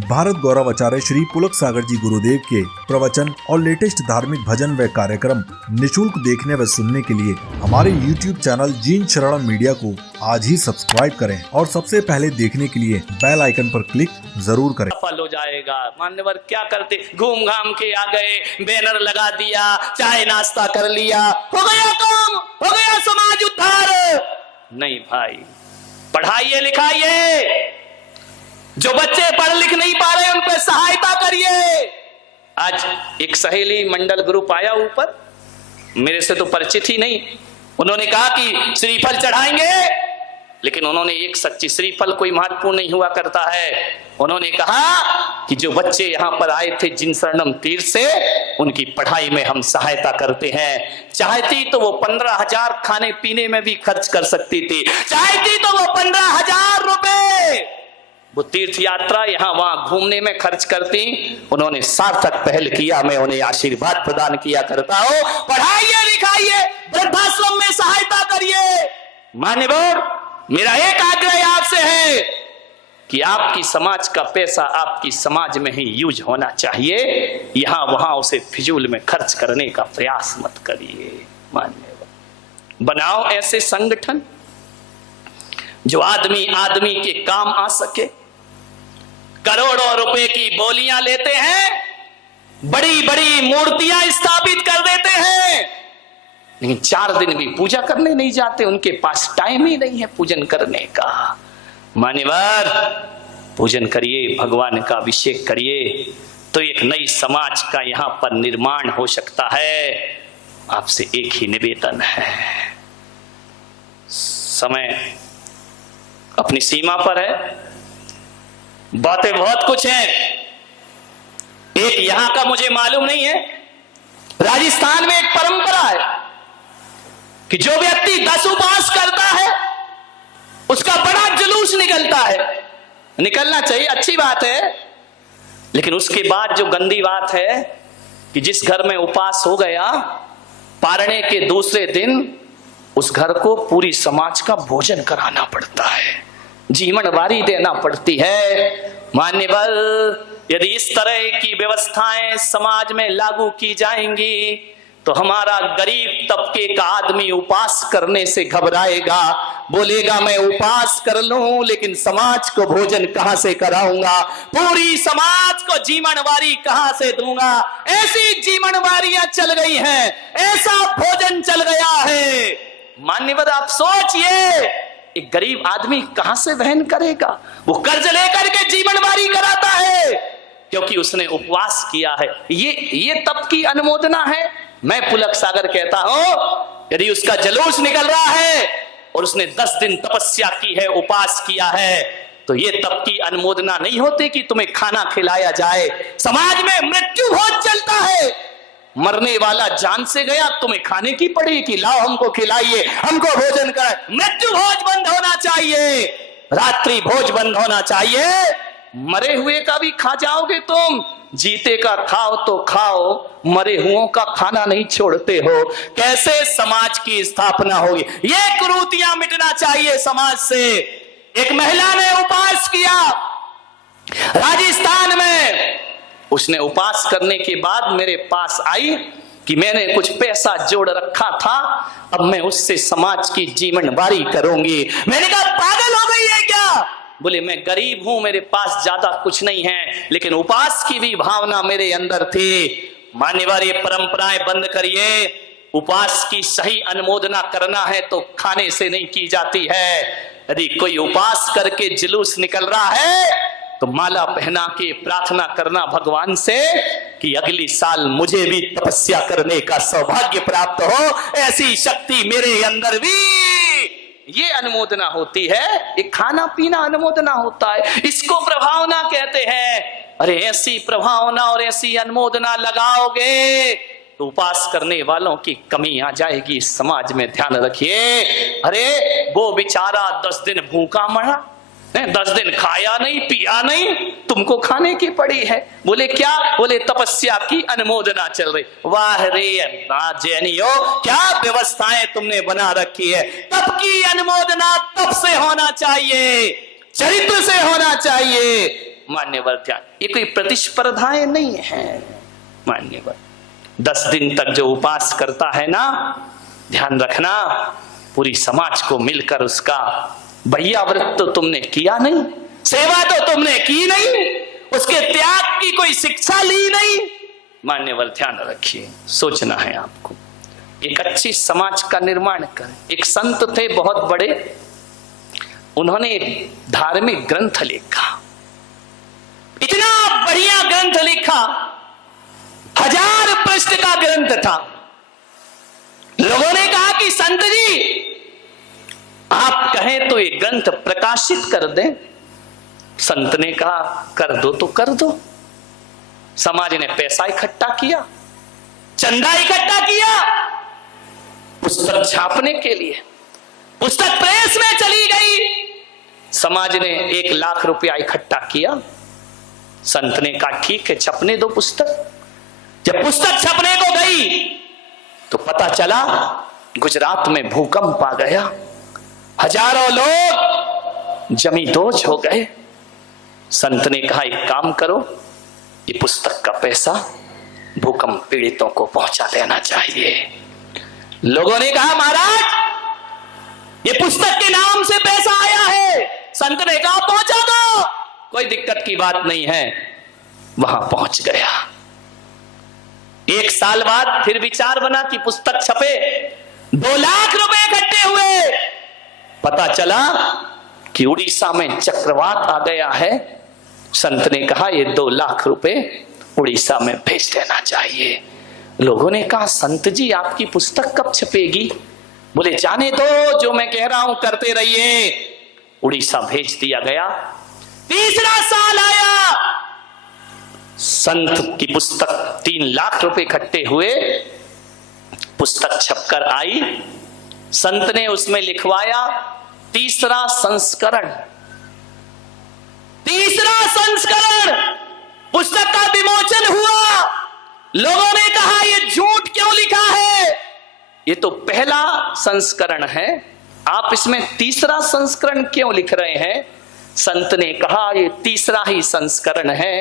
भारत गौरव आचार्य श्री पुलक सागर जी गुरुदेव के प्रवचन और लेटेस्ट धार्मिक भजन व कार्यक्रम निशुल्क देखने व सुनने के लिए हमारे YouTube चैनल जीन शरण मीडिया को आज ही सब्सक्राइब करें और सबसे पहले देखने के लिए बेल आइकन पर क्लिक जरूर करें। सफल हो जाएगा। मान्यवर क्या करते, घूम घाम के आ गए, बैनर लगा दिया, चाय नाश्ता कर लिया, हो गया काम, हो गया समाज उद्धार। नहीं भाई, पढ़ाइए लिखाइए, जो बच्चे पढ़ लिख नहीं पा रहे उन पर सहायता करिए। आज एक सहेली मंडल ग्रुप आया ऊपर, मेरे से तो परिचित ही नहीं, उन्होंने कहा कि श्रीफल चढ़ाएंगे, लेकिन उन्होंने एक सच्ची श्रीफल कोई महत्वपूर्ण नहीं हुआ करता है। उन्होंने कहा कि जो बच्चे यहाँ पर आए थे जिन शरणम तीर्थ से, उनकी पढ़ाई में हम सहायता करते हैं। चाहती तो वो 15,000 खाने पीने में भी खर्च कर सकती थी, चाहती तो वो 15,000 रुपए वो तीर्थ यात्रा यहाँ वहां घूमने में खर्च करती। उन्होंने सार्थक पहल किया, मैं उन्हें आशीर्वाद प्रदान किया करता हूं। पढ़ाइए लिखाइए, वृद्धाश्रम में सहायता करिए। मान्यवर, मेरा एक आग्रह आपसे है कि आपकी समाज का पैसा आपकी समाज में ही यूज होना चाहिए, यहां वहां उसे फिजूल में खर्च करने का प्रयास मत करिए। मान्यवर, बनाओ ऐसे संगठन जो आदमी आदमी के काम आ सके। करोड़ों रुपए की बोलियां लेते हैं, बड़ी बड़ी मूर्तियां स्थापित कर देते हैं, लेकिन 4 दिन भी पूजा करने नहीं जाते, उनके पास टाइम ही नहीं है पूजन करने का। मान्यवर, पूजन करिए, भगवान का अभिषेक करिए, तो एक नई समाज का यहां पर निर्माण हो सकता है। आपसे एक ही निवेदन है, समय अपनी सीमा पर है, बातें बहुत कुछ हैं। एक यहां का मुझे मालूम नहीं है, राजस्थान में एक परंपरा है कि जो व्यक्ति 10 उपवास करता है उसका बड़ा जुलूस निकलता है। निकलना चाहिए, अच्छी बात है, लेकिन उसके बाद जो गंदी बात है कि जिस घर में उपवास हो गया, पारणे के दूसरे दिन उस घर को पूरी समाज का भोजन कराना पड़ता है, जीवनवारी देना पड़ती है। मान्यवर, यदि इस तरह की व्यवस्थाएं समाज में लागू की जाएंगी तो हमारा गरीब तबके का आदमी उपवास करने से घबराएगा, बोलेगा मैं उपवास कर लूं लेकिन समाज को भोजन कहां से कराऊंगा, पूरी समाज को जीवनवारी कहां से दूंगा। ऐसी जीवनवारियां चल गई हैं, ऐसा भोजन चल गया है। मान्यवर, आप सोचिए, एक गरीब आदमी कहां से वहन करेगा? वो कर्ज लेकर के जीवनवारी कराता है क्योंकि उसने उपवास किया है। ये तप की अनुमोदना है। मैं पुलक सागर कहता हूं, यदि उसका जुलूस निकल रहा है और उसने 10 दिन तपस्या की है, उपवास किया है, तो ये तप की अनुमोदना नहीं होती कि तुम्हें खाना खिलाया जाए। समाज में मृत्यु भोज चलता है, मरने वाला जान से गया, तुम्हें खाने की पड़ी कि लाओ हमको खिलाइए, हमको भोजन कर। मृत्यु भोज बंद होना चाहिए, रात्रि भोज बंद होना चाहिए। मरे हुए का भी खा जाओगे तुम, जीते का खाओ तो खाओ, मरे हुओं का खाना नहीं छोड़ते हो। कैसे समाज की स्थापना होगी? ये कुरीतियां मिटना चाहिए समाज से। एक महिला ने उपवास किया राजस्थान में, उसने उपवास करने के बाद मेरे पास आई कि मैंने कुछ पैसा जोड़ रखा था, अब मैं उससे समाज की जीवनवारी करूंगी। मैंने कहा पागल हो गई है क्या? बोले मैं गरीब हूं, मेरे पास ज्यादा कुछ नहीं है, लेकिन उपवास की भी भावना मेरे अंदर थी। मान्यवर, ये परंपराएं बंद करिए। उपवास की सही अनुमोदना करना है तो खाने से नहीं की जाती है। यदि कोई उपवास करके जुलूस निकल रहा है तो माला पहना के प्रार्थना करना भगवान से कि अगली साल मुझे भी तपस्या करने का सौभाग्य प्राप्त हो, ऐसी शक्ति मेरे अंदर भी। ये अनुमोदना होती है, एक खाना पीना अनुमोदना होता है, इसको प्रभावना कहते हैं। अरे ऐसी प्रभावना और ऐसी अनुमोदना लगाओगे तो उपवास करने वालों की कमी आ जाएगी इस समाज में, ध्यान रखिए। अरे वो बेचारा 10 दिन भूखा मरा, 10 दिन खाया नहीं पिया नहीं, तुमको खाने की पड़ी है। बोले क्या? बोले तपस्या की अनुमोदना चल रही। वाह रे जैनियो, क्या व्यवस्थाएं तुमने बना रखी है। तप की अनुमोदना तप से होना चाहिए, चरित्र से होना चाहिए। मान्यवर ध्यान, ये कोई प्रतिस्पर्धाएं नहीं है मान्यवर। 10 दिन तक जो उपवास करता है ना, ध्यान रखना, पूरी समाज को मिलकर उसका भैया व्रत तो तुमने किया नहीं, सेवा तो तुमने की नहीं, उसके त्याग की कोई शिक्षा ली नहीं। मान्यवर ध्यान रखिए, सोचना है आपको, एक अच्छी समाज का निर्माण करें। एक संत थे बहुत बड़े, उन्होंने एक धार्मिक ग्रंथ लिखा, इतना बढ़िया ग्रंथ लिखा, 1000 पृष्ठ का ग्रंथ था। लोगों ने कहा कि संत जी आप कहें तो ये ग्रंथ प्रकाशित कर दें। संत ने कहा कर दो तो कर दो। समाज ने पैसा इकट्ठा किया, चंदा इकट्ठा किया, पुस्तक छापने के लिए पुस्तक प्रेस में चली गई। समाज ने 1 लाख रुपया इकट्ठा किया। संत ने कहा ठीक है, छपने दो पुस्तक। जब पुस्तक छपने को गई तो पता चला गुजरात में भूकंप आ गया, हजारों लोग जमींदोज हो गए। संत ने कहा एक काम करो, ये पुस्तक का पैसा भूकंप पीड़ितों को पहुंचा देना चाहिए। लोगों ने कहा महाराज ये पुस्तक के नाम से पैसा आया है। संत ने कहा पहुंचा दो, कोई दिक्कत की बात नहीं है। वहां पहुंच गया। 1 साल बाद फिर विचार बना कि पुस्तक छपे, 2 लाख रुपए इकट्ठे हुए। पता चला कि उड़ीसा में चक्रवात आ गया है। संत ने कहा ये 2 लाख रुपए उड़ीसा में भेज देना चाहिए। लोगों ने कहा संत जी आपकी पुस्तक कब छपेगी? बोले जाने दो, जो मैं कह रहा हूं करते रहिए। उड़ीसा भेज दिया गया। 3रा साल आया, संत की पुस्तक 3 लाख रुपए इकट्ठे हुए, पुस्तक छपकर आई। संत ने उसमें लिखवाया 3रा संस्करण। 3रा संस्करण पुस्तक का विमोचन हुआ। लोगों ने कहा ये झूठ क्यों लिखा है, ये तो पहला संस्करण है, आप इसमें 3रा संस्करण क्यों लिख रहे हैं? संत ने कहा ये 3रा ही संस्करण है,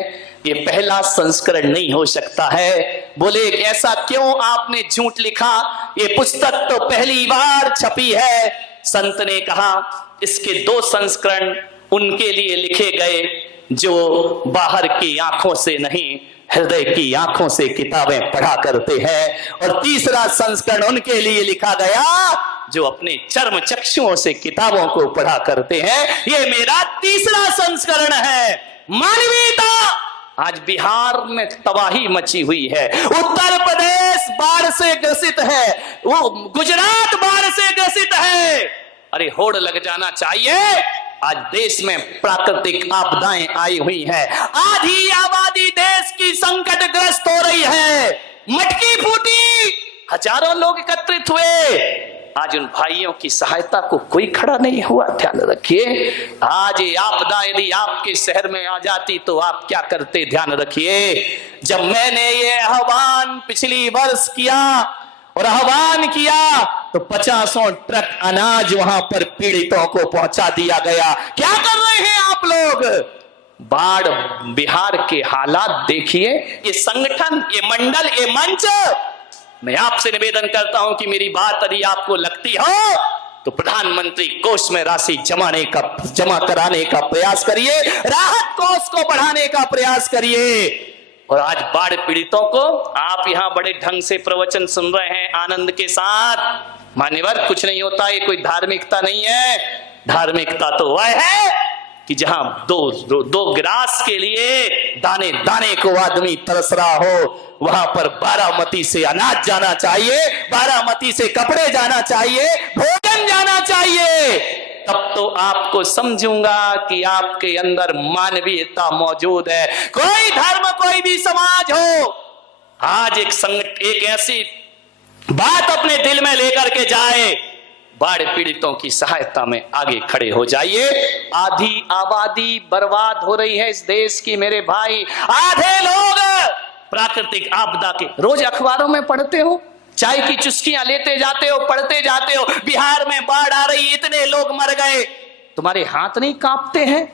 ये पहला संस्करण नहीं हो सकता है। बोले ऐसा क्यों आपने झूठ लिखा, ये पुस्तक तो पहली बार छपी है। संत ने कहा इसके 2 संस्करण उनके लिए लिखे गए जो बाहर की आंखों से नहीं, हृदय की आंखों से किताबें पढ़ा करते हैं, और 3रा संस्करण उनके लिए लिखा गया जो अपने चर्म चक्षुओं से किताबों को पढ़ा करते हैं। ये मेरा 3रा संस्करण है। मानवीयता आज बिहार में तबाही मची हुई है, उत्तर प्रदेश बाढ़ से ग्रसित है, वो गुजरात बाढ़ से ग्रसित है। अरे होड़ लग जाना चाहिए। आज देश में प्राकृतिक आपदाएं आई हुई है, आधी आबादी देश की संकटग्रस्त हो रही है, मटकी फूटी, हजारों लोग एकत्रित हुए। आज उन भाइयों की सहायता को कोई खड़ा नहीं हुआ। ध्यान रखिए, आज ये आपदा यदि आपके शहर में आ जाती तो आप क्या करते? ध्यान रखिए, जब मैंने ये आह्वान पिछली वर्ष किया और आह्वान किया तो 50 ट्रक अनाज वहां पर पीड़ितों को पहुंचा दिया गया। क्या कर रहे हैं आप लोग? बाढ़ बिहार के हालात देखिए, ये संगठन, ये मंडल, ये मंच, मैं आपसे निवेदन करता हूं कि मेरी बात यदि आपको लगती हो तो प्रधानमंत्री कोष में राशि जमा कराने का प्रयास करिए, राहत कोष को बढ़ाने का प्रयास करिए। और आज बाढ़ पीड़ितों को आप यहां बड़े ढंग से प्रवचन सुन रहे हैं आनंद के साथ। मान्यवर कुछ नहीं होता, ये कोई धार्मिकता नहीं है। धार्मिकता तो वह है कि जहां दो गिलास के लिए दाने दाने को आदमी तरस रहा हो, वहां पर बारामती से अनाज जाना चाहिए, बारामती से कपड़े जाना चाहिए, भोजन जाना चाहिए। तब तो आपको समझूंगा कि आपके अंदर मानवीयता मौजूद है। कोई धर्म, कोई भी समाज हो, आज एक ऐसी बात अपने दिल में लेकर के जाए, बाढ़ पीड़ितों की सहायता में आगे खड़े हो जाइए। आधी आबादी बर्बाद हो रही है इस देश की मेरे भाई। आधे लोग प्राकृतिक आपदा के रोज अखबारों में पढ़ते हो, चाय की चुस्कियां लेते जाते हो, पढ़ते जाते हो, बिहार में बाढ़ आ रही, इतने लोग मर गए। तुम्हारे हाथ नहीं कांपते हैं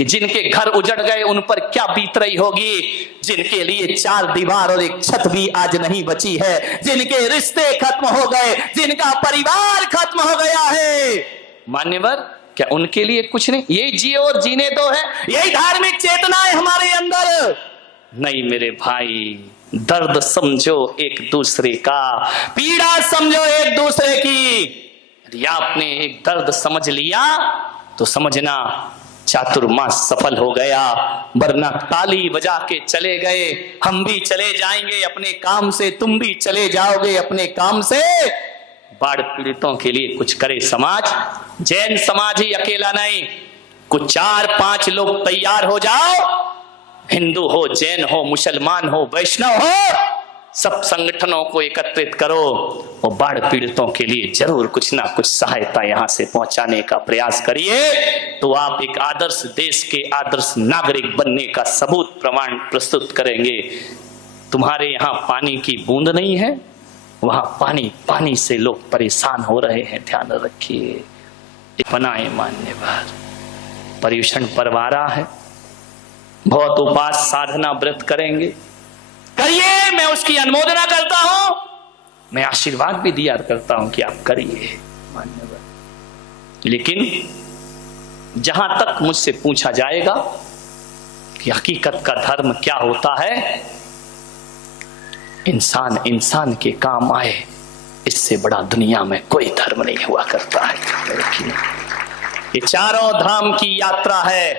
कि जिनके घर उजड़ गए उन पर क्या बीत रही होगी, जिनके लिए 4 दीवार और एक छत भी आज नहीं बची है, जिनके रिश्ते खत्म हो गए, जिनका परिवार खत्म हो गया है। मान्यवर, क्या उनके लिए कुछ नहीं? यही जिए और जीने तो है, यही धार्मिक चेतना है हमारे अंदर। नहीं मेरे भाई, दर्द समझो एक दूसरे का, पीड़ा समझो एक दूसरे की। यदि आपने एक दर्द समझ लिया तो समझना चातुर्मास सफल हो गया, वरना ताली बजा के चले गए, हम भी चले जाएंगे अपने काम से, तुम भी चले जाओगे अपने काम से। बाढ़ पीड़ितों के लिए कुछ करे समाज, जैन समाज ही अकेला नहीं, कुछ 4-5 लोग तैयार हो जाओ, हिंदू हो, जैन हो, मुसलमान हो, वैष्णव हो, सब संगठनों को एकत्रित करो और बाढ़ पीड़ितों के लिए जरूर कुछ ना कुछ सहायता यहां से पहुंचाने का प्रयास करिए, तो आप एक आदर्श देश के आदर्श नागरिक बनने का सबूत प्रमाण प्रस्तुत करेंगे। तुम्हारे यहाँ पानी की बूंद नहीं है, वहां पानी से लोग परेशान हो रहे हैं, ध्यान रखिए। बनाए मान्यवर, पर्यूषण परवारा है, बहुत उपास साधना व्रत करेंगे, करिए, मैं उसकी अनुमोदना करता हूं, मैं आशीर्वाद भी दिया करता हूं कि आप करिए मान्यवर। लेकिन जहां तक मुझसे पूछा जाएगा कि हकीकत का धर्म क्या होता है, इंसान के काम आए, इससे बड़ा दुनिया में कोई धर्म नहीं हुआ करता है। ये चारों धाम की यात्रा है,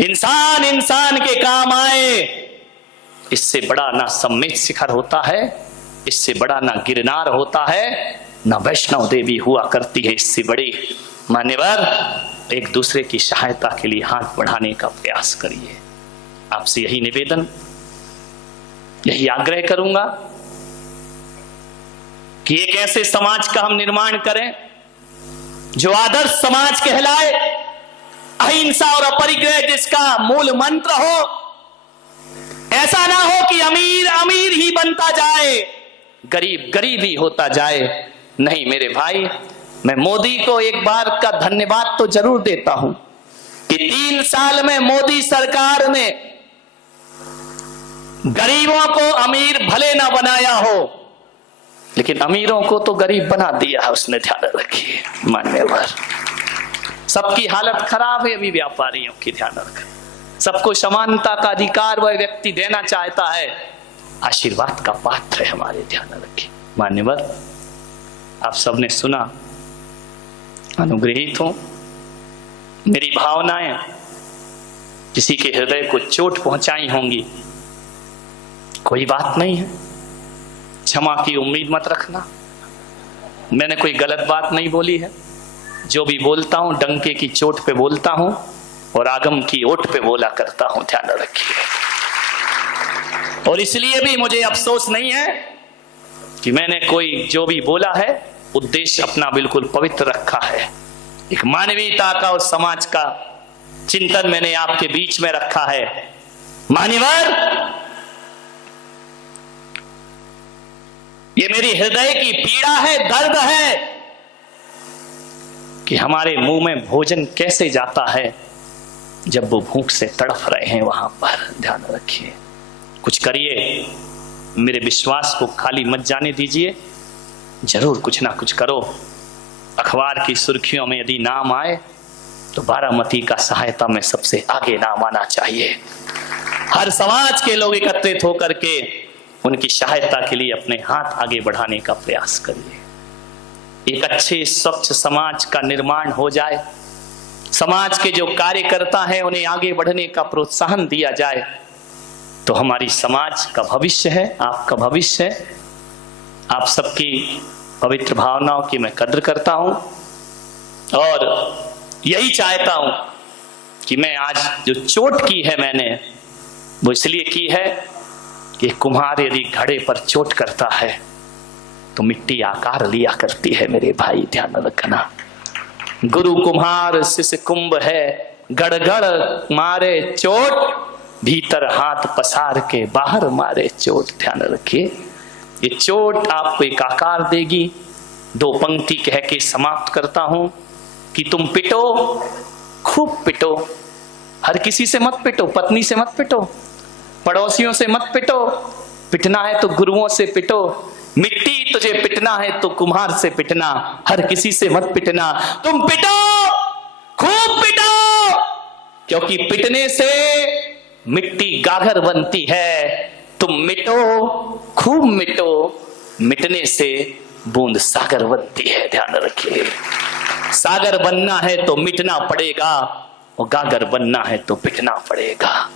इंसान के काम आए, इससे बड़ा ना सम्मेत शिखर होता है, इससे बड़ा ना गिरनार होता है, ना वैष्णव देवी हुआ करती है इससे बड़ी। मान्यवर, एक दूसरे की सहायता के लिए हाथ बढ़ाने का प्रयास करिए। आपसे यही निवेदन, यही आग्रह करूंगा कि एक ऐसे समाज का हम निर्माण करें जो आदर्श समाज कहलाए, अहिंसा और अपरिग्रह जिसका मूल मंत्र हो। ऐसा ना हो कि अमीर अमीर ही बनता जाए, गरीब गरीब ही होता जाए। नहीं मेरे भाई, मैं मोदी को एक बार का धन्यवाद तो जरूर देता हूं कि 3 साल में मोदी सरकार ने गरीबों को अमीर भले ना बनाया हो, लेकिन अमीरों को तो गरीब बना दिया है उसने, ध्यान रखिए मान्यवर। सबकी हालत खराब है अभी व्यापारियों की, ध्यान रखें। सबको समानता का अधिकार वह व्यक्ति देना चाहता है, आशीर्वाद का पात्र है हमारे, ध्यान रखिए मान्यवर। आप सबने सुना, अनुग्रहित हो, मेरी भावनाएं किसी के हृदय को चोट पहुंचाई होंगी, कोई बात नहीं है, क्षमा की उम्मीद मत रखना। मैंने कोई गलत बात नहीं बोली है, जो भी बोलता हूं डंके की चोट पे बोलता हूं और आगम की ओट पे बोला करता हूं, ध्यान रखिए। और इसलिए भी मुझे अफसोस नहीं है कि मैंने कोई जो भी बोला है उद्देश्य अपना बिल्कुल पवित्र रखा है। एक मानवीयता का और समाज का चिंतन मैंने आपके बीच में रखा है। मान्यवर, ये मेरी हृदय की पीड़ा है, दर्द है कि हमारे मुंह में भोजन कैसे जाता है जब वो भूख से तड़फ रहे हैं वहां पर, ध्यान रखिए। कुछ करिए, मेरे विश्वास को खाली मत जाने दीजिए, जरूर कुछ ना कुछ करो। अखबार की सुर्खियों में यदि नाम आए तो बारामती का सहायता में सबसे आगे नाम आना चाहिए। हर समाज के लोग एकत्रित होकर के उनकी सहायता के लिए अपने हाथ आगे बढ़ाने का प्रयास करिए। एक अच्छे स्वच्छ समाज का निर्माण हो जाए, समाज के जो कार्यकर्ता हैं उन्हें आगे बढ़ने का प्रोत्साहन दिया जाए, तो हमारी समाज का भविष्य है, आपका भविष्य है। आप सबकी पवित्र भावनाओं की मैं कद्र करता हूं और यही चाहता हूं कि मैं आज जो चोट की है मैंने, वो इसलिए की है कि कुम्हार यदि घड़े पर चोट करता है तो मिट्टी आकार लिया करती है मेरे भाई, ध्यान रखना। गुरु कुम्हार शिष्य कुंभ है, गड़गड़ मारे चोट, भीतर हाथ पसार के बाहर मारे चोट, ध्यान रखिए। ये चोट आपको एक आकार देगी। 2 पंक्ति कह के समाप्त करता हूं कि तुम पिटो खूब पिटो, हर किसी से मत पिटो, पत्नी से मत पिटो, पड़ोसियों से मत पिटो, पिटना है तो गुरुओं से पिटो, मिट्टी तुझे पिटना है तो कुम्हार से पिटना, हर किसी से मत पिटना। तुम पिटो, खूब पिटो, क्योंकि पिटने से मिट्टी गागर बनती है। तुम मिटो, खूब मिटो, मिटने से बूंद सागर बनती है। ध्यान रखिए, सागर बनना है तो मिटना पड़ेगा और गागर बनना है तो पिटना पड़ेगा।